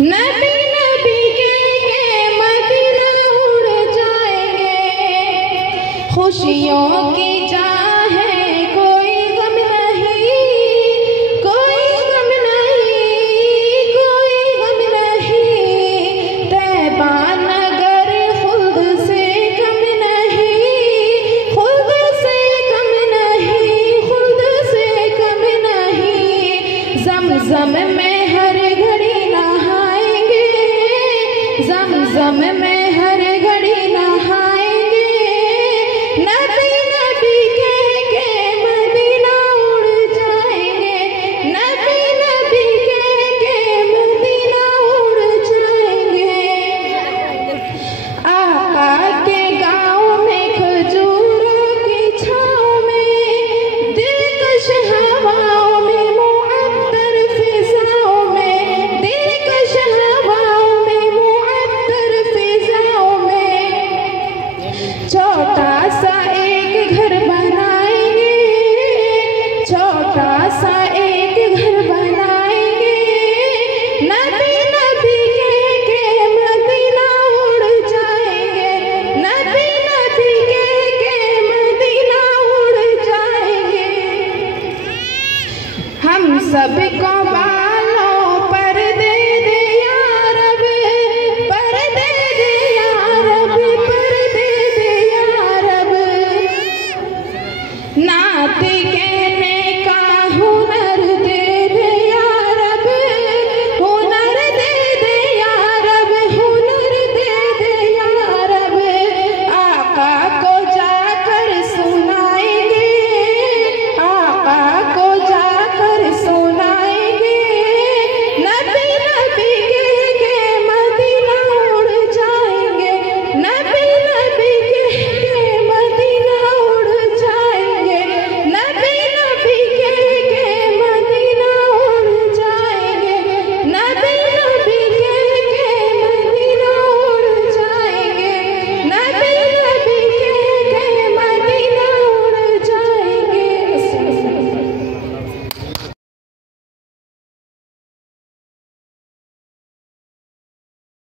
नबी नबी के मदीना उड़ जाएंगे, खुशियों की जहाँ है कोई गम नहीं, कोई गम नहीं, कोई गम नहीं। तैबा नगर खुद से कम नहीं, खुद से कम नहीं, खुद से कम नहीं। ज़मज़म में हर घड़ी नहाएंगे, ज़मज़म में